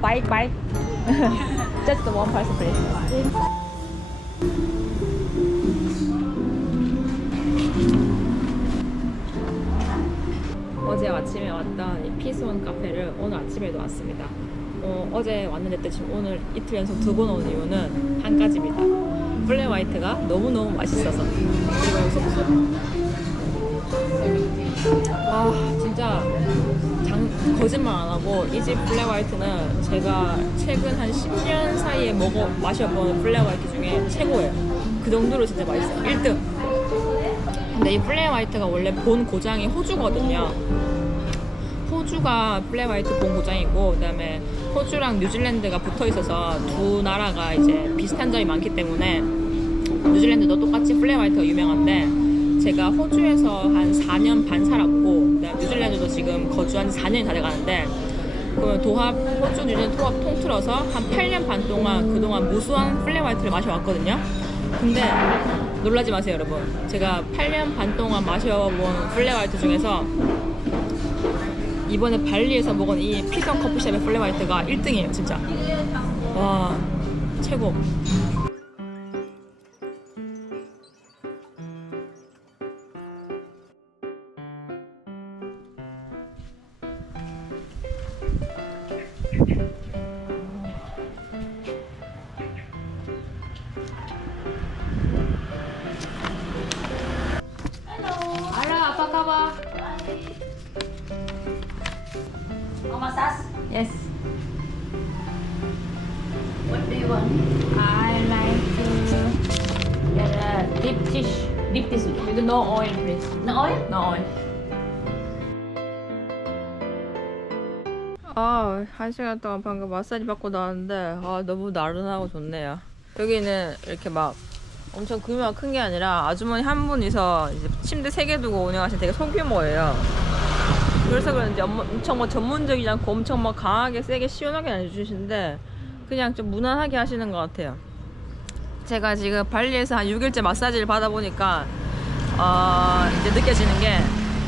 bike. Just the one person, please. 어제 아침에 왔던 이 피스원 카페를 오늘 아침에도 왔습니다. 어제 왔는데 또 지금 오늘 이틀 연속 2번 온 이유는 한 가지입니다. 플랫 화이트가 너무너무 맛있어서. 그리고 속속. 진짜 거짓말 안 하고 이 집 플랫 화이트는 제가 최근 한 10년 사이에 마셔본 플랫 화이트 중에 최고예요. 그 정도로 진짜 맛있어요. 1등. 근데 이 플랫 화이트가 원래 본 고장이 호주거든요. 호주가 플랫 화이트 본 고장이고, 그다음에 호주랑 뉴질랜드가 붙어 있어서 두 나라가 이제 비슷한 점이 많기 때문에 뉴질랜드도 똑같이 플랫 화이트가 유명한데, 제가 호주에서 한 4년 반 살았고, 그다음에 뉴질랜드도 지금 거주한 지 4년이 다 돼가는데, 호주 뉴질랜드 통합 통틀어서 한 8년 반 동안 그동안 무수한 플랫 화이트를 마셔왔거든요. 근데 놀라지 마세요, 여러분. 제가 8년 반 동안 마셔본 플랫 화이트 중에서 이번에 발리에서 먹은 이 피선 커피숍의 플랫 화이트가 1등이에요, 진짜. 와, 최고. Halo, apa kabar? Oh, massage? Yes. What do you want? I like to get a deep dish. Deep tissue. With no oil, please. No oil? No oil. 한 시간 동안 방금 마사지 받고 나왔는데 너무 나른하고 좋네요. 여기는 이렇게 막 엄청 규모가 큰 게 아니라 아주머니 한 분이서 이제 침대 3개 두고 운영하시는 되게 소규모예요. 그래서 그런지 엄청 뭐 전문적이지 않고 엄청 막 강하게 세게 시원하게 안 해주시는데 그냥 좀 무난하게 하시는 것 같아요. 제가 지금 발리에서 한 6일째 마사지를 받아보니까 이제 느껴지는 게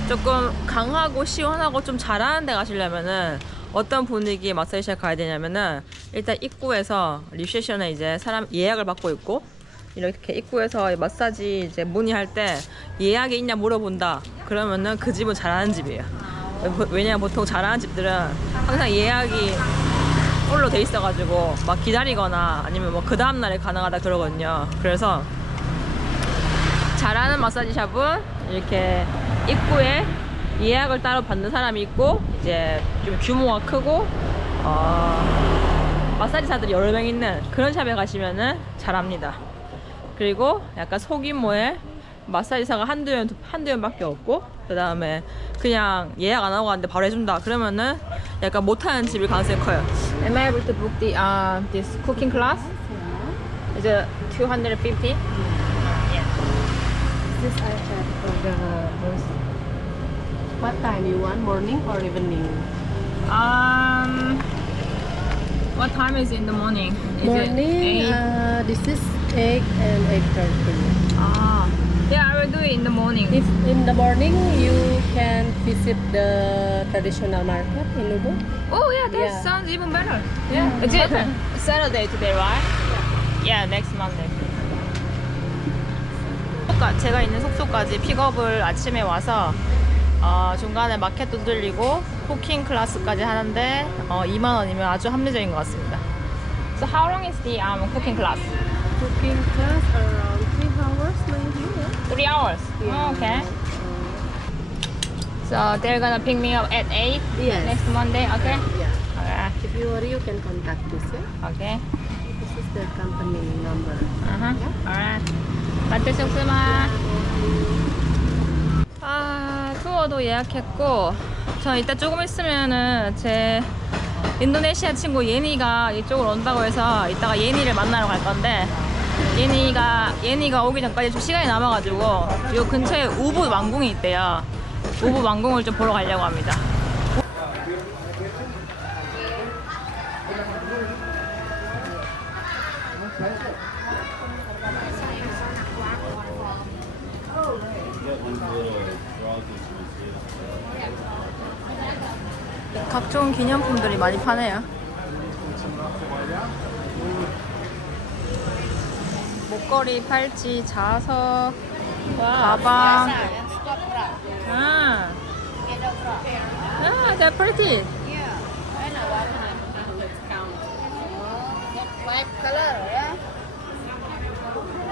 조금 강하고 시원하고 좀 잘하는 데 가시려면은 어떤 분위기의 마사지샵 가야 되냐면은 일단 입구에서 리셉션에 이제 사람 예약을 받고 있고 이렇게 입구에서 마사지 이제 문의할 때 예약이 있냐 물어본다. 그러면은 그 집은 잘하는 집이에요. 왜냐면 보통 잘하는 집들은 항상 예약이 풀로 돼 있어가지고 막 기다리거나 아니면 뭐 그 다음날에 가능하다 그러거든요. 그래서 잘하는 마사지 샵은 이렇게 입구에 예약을 따로 받는 사람이 있고 이제 좀 규모가 크고 마사지사들이 여러 명 있는 그런 샵에 가시면은 잘합니다. 그리고 약간 소규모의 마사지사가 한두 명밖에 없고 그 다음에 그냥 예약 안 하고 갔는데 바로 해준다 그러면은 약간 못하는 집일 가능성이 커요. Am I able to book this cooking class? Is it 250? Yeah. This I check for the most. What time you want? Morning or evening? What time is it in the morning? Is Morning. it 8? This is 8 and 8:30. Yeah, I will do it in the morning. If in the morning you can visit the traditional market in Ubud. Oh yeah, that Yeah. sounds even better. Yeah. Is it Saturday today, right? Yeah, next Monday. 제가 있는 숙소까지 픽업을 아침에 와서 중간에 마켓도 들리고 쿠킹 클래스까지 하는데 2만 원이면 아주 합리적인 것 같습니다. So how long is the cooking class? Cooking class around 3 hours maybe. Yeah. 3 hours. Yeah. Oh, okay. So they're gonna pick me up at 8 Yes. next Monday. Okay. Yeah. Okay. If you worry, you can contact us. Yeah? Okay. This is the company number. Alright. 만들었구만. 투어도 예약했고, 저 이따 조금 있으면은 제 인도네시아 친구 예니가 이쪽으로 온다고 해서 이따가 예니를 만나러 갈 건데, 예니가 오기 전까지 좀 시간이 남아가지고 요 근처에 우붓 왕궁이 있대요. 우붓 왕궁을 좀 보러 가려고 합니다. 각종 기념품들이 많이 파네요. 목걸이, 팔찌, 자석, 가방. 아, they're pretty. White color, yeah?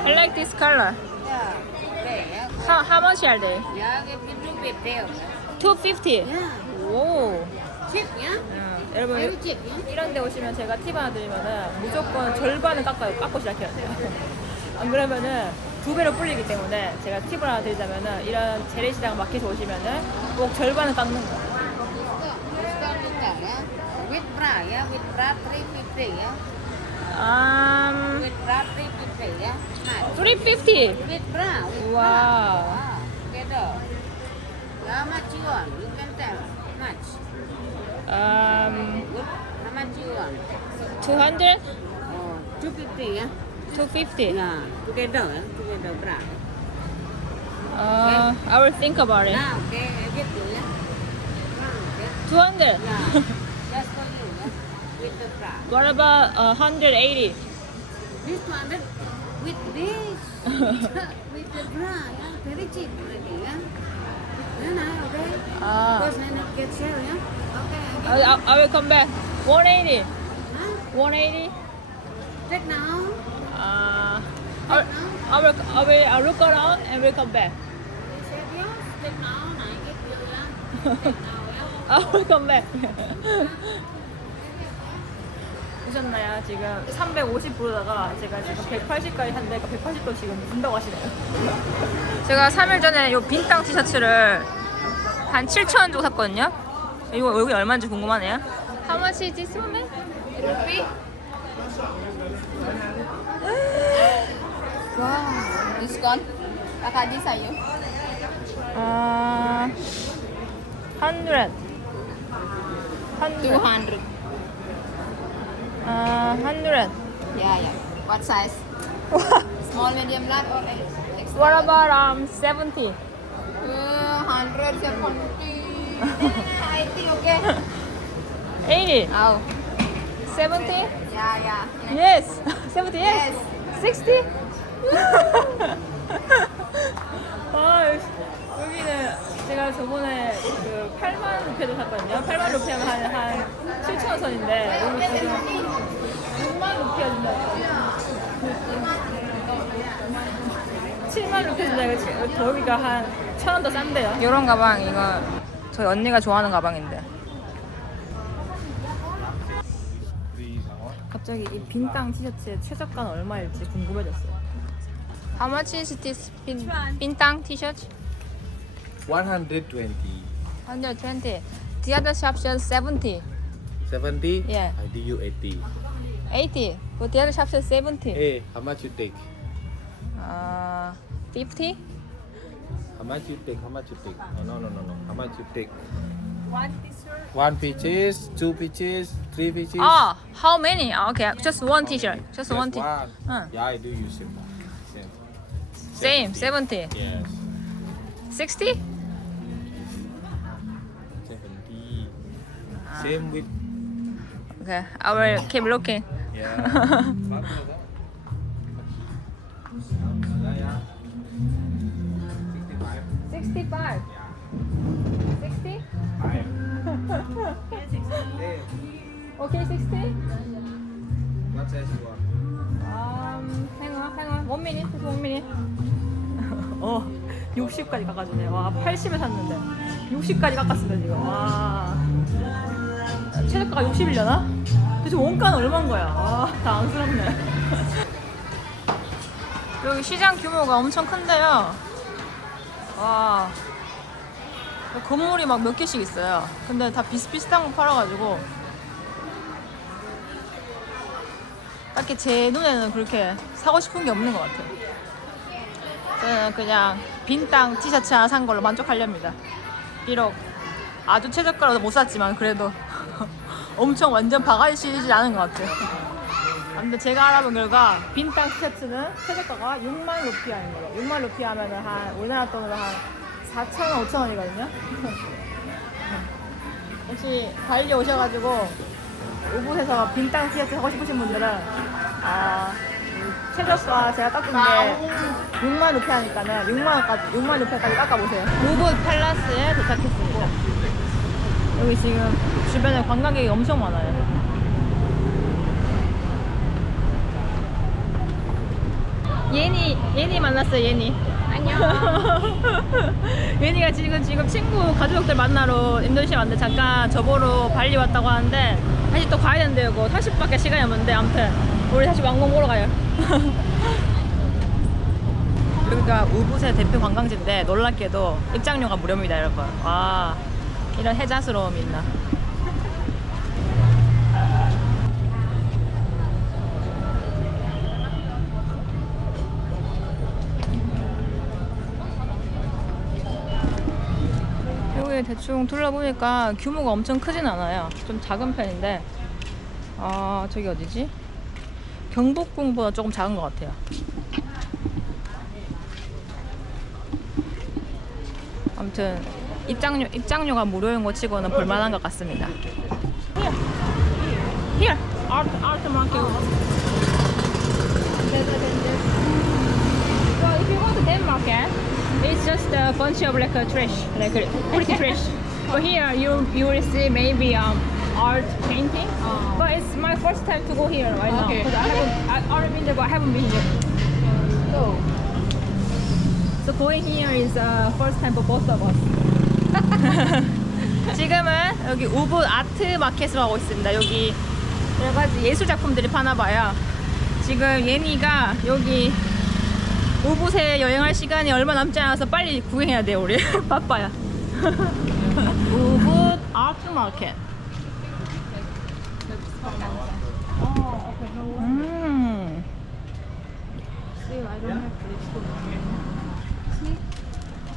I like this color. Yeah. Okay, yeah. How much are they? Yeah, give me 250. 250. Yeah. 오. Cheap, yeah? 여러분 Very cheap, yeah? 이런 데 오시면 제가 팁 하나 드리면은 무조건 절반은 깎고 시작해야 돼요. 안 그러면은 두 배로 불리기 때문에 제가 팁을 하나 드리자면은 이런 재래시장 마켓에 오시면은 꼭 절반은 깎는 거예요. Discount juga, yeah? With bra, yeah? With bra 350, yeah? With bra 350, yeah? Nice. 350. With bra, with Wow. bra. Wow. Together. How much you want? You can tell. How much? Good. How much you want? 200? Oh, 250, yeah? 250. Yeah. Together, yeah? Together, bra. I will think about it. Now, okay, I get you, yeah? Okay. 200. Yeah. Just for you, yeah? With the bra. What about 180? This 200 with this. With the bra, yeah? Very cheap already, yeah? Then okay? Because I not get sale, yeah? Okay, I get I will come back. 180. Huh? 180. Take now. I will look around and will come back. You said yes. Take now. I get you, yeah? Take now, yeah? I will come back. 보셨나요? 지금 350 부르다가 제가 지금 180까지 한다니까 180도 지금 준다고 하시네요. 제가 3일 전에 요 빈땅 티셔츠를 한 7,000원 주고 샀거든요. 이거 여기 얼마인지 궁금하네요. How much is this one? Rupee? Wow. Discount. Kakak di saya. 100. 200. 100. Yeah, yeah. What size? Small, medium, large, or extra? What about 70? 170. I think okay. 80? Oh. 70? Yeah, yeah. Yes. 70 yes. Yes. 60? 아, 여기는 제가 저번에 그 8만 루피에도 샀거든요. 8만 루피하면 한 7,000원 선인데 여기 지금 6만 루피가 준다. 7만 루피 준다. 여기가 한 1,000원 더 싼데요. 이런 가방 이거 저희 언니가 좋아하는 가방인데. 갑자기 이 빈땅 티셔츠의 최저가는 얼마일지 궁금해졌어요. How much is this 빈땅 티셔츠? 120. 120. The other shop says 70. 70? Yeah. I do you 80. 80. But the other shop says 70. Hey, how much you take? 50? How much you take? How much you take? Oh, no. How much you take? One t-shirt. 1 pieces, 2 pieces, 3 pieces? Ah, how many? Okay, just one t-shirt. Just one t-shirt. one. Yeah, I do use it. Same, 70. Yes. 60? 70. Same with. Okay, I will keep looking. Yeah. 65. 60? Okay, 60? What size you want? hang on. 1 minute, just 1 minute. 60까지 깎아주네. 와, 80에 샀는데 60까지 깎았습니다 지금. 와, 최저가가 60이려나? 도대체 원가는 얼마인 거야? 와, 당황스럽네. 여기 시장 규모가 엄청 큰데요. 와, 건물이 막 몇 개씩 있어요. 근데 다 비슷비슷한 거 팔아가지고 딱히 제 눈에는 그렇게 사고 싶은 게 없는 것 같아요. 저는 그냥 빈땅 티셔츠 하나 산 걸로 만족하렵니다. 비록 아주 최저가로도 못 샀지만 그래도 엄청 완전 바가지시지 않은 것 같아요. 근데 제가 알아본 결과 빈땅 티셔츠는 최저가가 6만 루피아인 거예요. 6만 루피 하면은 한 우리나라 돈으로 한 4,000원, 5,000원이거든요. 혹시 발리 오셔가지고 우붓에서 빈땅 티셔츠 하고 싶으신 분들은 최저가 제가 깎은 게 6만 루피 하니까는 6만 루피까지 깎아보세요. 우붓 팔라스에 도착했습니다. 여기 지금 주변에 관광객이 엄청 많아요. 예니 만났어요. 예니. 안녕. 예니가 지금 친구 가족들 만나러 인도네시아 왔는데 잠깐 저보러 발리 왔다고 하는데 다시 또 가야 된대요. 이거 30분밖에 시간이 없는데 아무튼 우리 다시 왕궁 보러 가요. 여기가 우붓의 대표 관광지인데 놀랍게도 입장료가 무료입니다, 여러분. 와, 이런 혜자스러움이 있나. 여기 대충 둘러보니까 규모가 엄청 크진 않아요. 좀 작은 편인데 저기 어디지? 경복궁보다 조금 작은 것 같아요. 아무튼 입장료가 무료인 거 치고는 볼만한 것 같습니다. Here, art market. So if you go to Denmark, it's just a bunch of like a trash, like a pretty trash. But here you will see maybe art painting. But it's my first time to go here right now. Okay. Because I've already been there, but I haven't been here. So going here is first time for both of us. 지금은 여기 우붓 아트 마켓을 하고 있습니다. 여기 여러 가지 예술 작품들이 파나 봐요. 지금 예니가 여기 우붓에 여행할 시간이 얼마 남지 않아서 빨리 구경해야 돼요, 우리. 바빠요. 우붓 아트 마켓.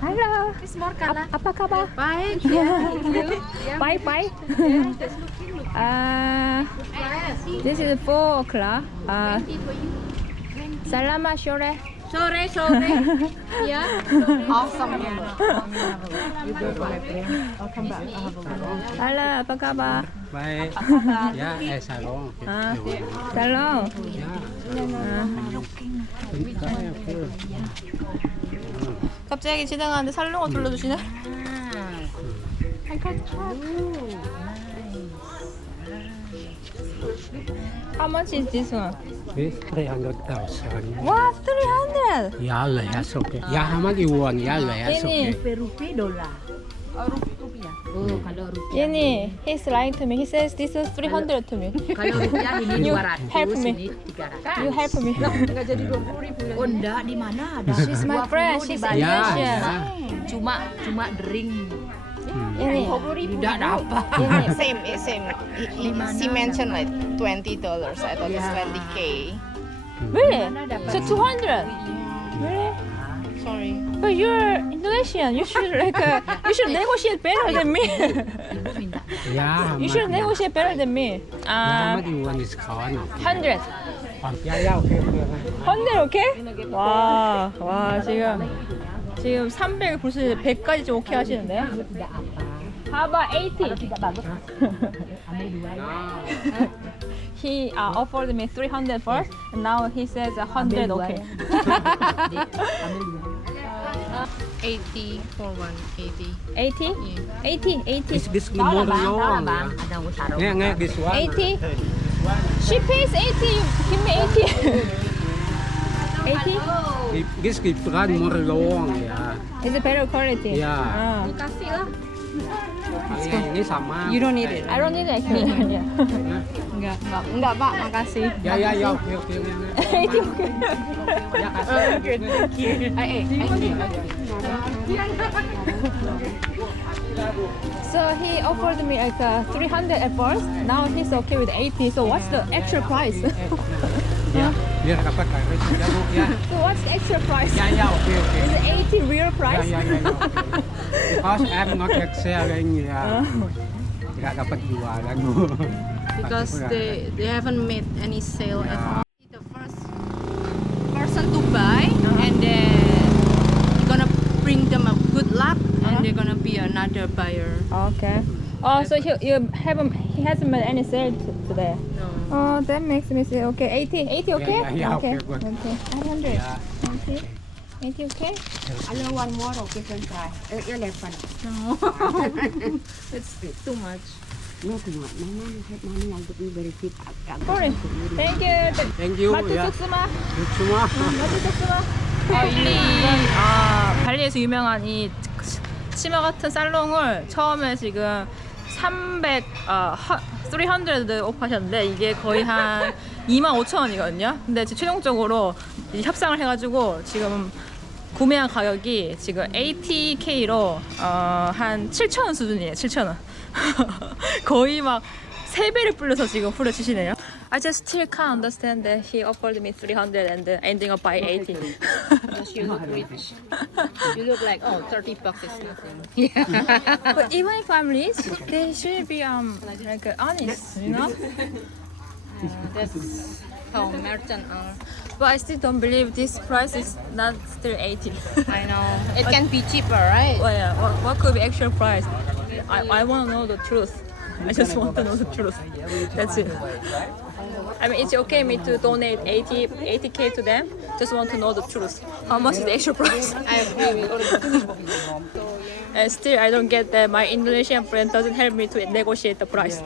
Halo. Apa kabar? Baik. Bye bye. This is 4 o'clock. Selamat sore. Sore. Ya. Awesome. Halo, apa kabar? Baik. Ya, salon. Salon. Ya. 갑자기 지나가는데 살롱을 둘러주시네. How much is this one? This 300,000. Wow, 300. Ya, less okay. Ya, how much you want? Ya, less okay. Rupiah dolar. Rupiah. Oh, kalau rupiah. Yeni, he's lying to me. He says this is 300 to me. Kalau rupiah ini You 200. help me. Ini 300. You help me. Enggak jadi 20.000. Oh, enggak, di mana ada? She's my friend. She's Ya, Indonesian. ya. Cuma drink. Yeni, Tidak dapat. Yeni. Same. He mentioned like $20. I thought it's 20K. Really? So 200? Really? Sorry. But you're Indonesian. You should you should negotiate better than me. Ya, You should negotiate better than me. how much you want discount? 100. Ya, okay. 100 오케이? 와 지금 300을 벌써 100까지 좀 오케이 하시는데요? How about 80? He offered me 300 first, and now he says 100 okay. 80 for 180. 80? 80? This more long. Nghe, this one. 80? She pays 80, you give me 80. 80? This brand more long, ya. Is it better quality? Yeah. Kasih lah. Ini sama. You don't need it. I don't need it actually. Yeah. Enggak Pak, makasih. Ya, okay. 80 okay. Ya, kasih. So he offered me like 300 at first. Now he's okay with 80. So what's the actual price? Ya, biar dapat harus ya, Bu, ya. So what's the actual price? Ya, okay. Is it 80 real price? Ya. Because I'm not yet selling, ya. Tidak dapat jualan, Bu. Because they haven't made any sale at all. The first person to buy, and then you're gonna bring them a good luck, and they're gonna be another buyer. Okay. Oh, so he hasn't made any sale today. No. Oh, that makes me say okay. 80 okay? Yeah, okay. okay, good. Okay. 800. Yeah. 80 okay? Allow one more of different price. 11. No. It's too much. No, too much. No, I'll be very cheap. Sorry. Thank you. Thank you. 마트 Yeah. 쑥스마. Good semua. 마트 쑥스마. 발리에서 유명한 이 치마 같은 살롱을 처음에 지금 300 오프하셨는데 이게 거의 한 25,000원이거든요. 근데 지금 최종적으로 이제 협상을 해가지고 지금 구매한 가격이 지금 80K로 한 7,000원 수준이에요. 7,000원. 거의 막 3배를 불려서 지금 후려치시네요. I just still can't understand that he offered me 300 and ending up by 80. Because you look rich. You look like, oh, 30 bucks is nothing. But even if I'm rich, they should be like honest, you know? That's how merchant are. But I still don't believe this price is not still 80. I know. It can be cheaper, right? Well, yeah, what could be actual price? I want to know the truth. I just want to know the truth. That's it. I mean, it's okay me to donate 80K to them. Just want to know the truth. How much is the actual price? I agree with you. And still, I don't get that my Indonesian friend doesn't help me to negotiate the price.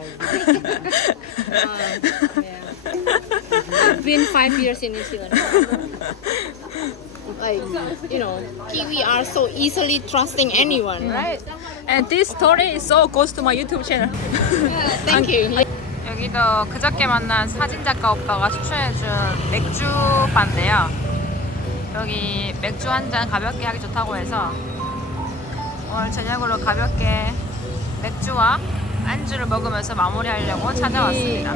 I've been 5 years in New Zealand. Like, you know, Kiwi are so easily trusting anyone, right? And this story is so close to my YouTube channel. Thank you. 여기도 그저께 만난 사진작가 오빠가 추천해준 맥주 바인데요. 여기 맥주 한 잔 가볍게 하기 좋다고 해서 오늘 저녁으로 가볍게 맥주와 안주를 먹으면서 마무리하려고 찾아왔습니다.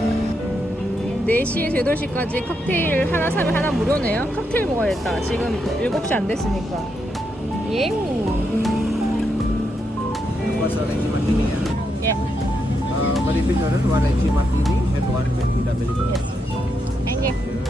4시에서 8시까지 칵테일 하나 사면 하나 무료네요. 칵테일 먹어야겠다. 지금 7시 안 됐으니까. 예우. Was orange martini ya? 예. Very big order, one orange martini and one Bermuda Belgian. Thank you.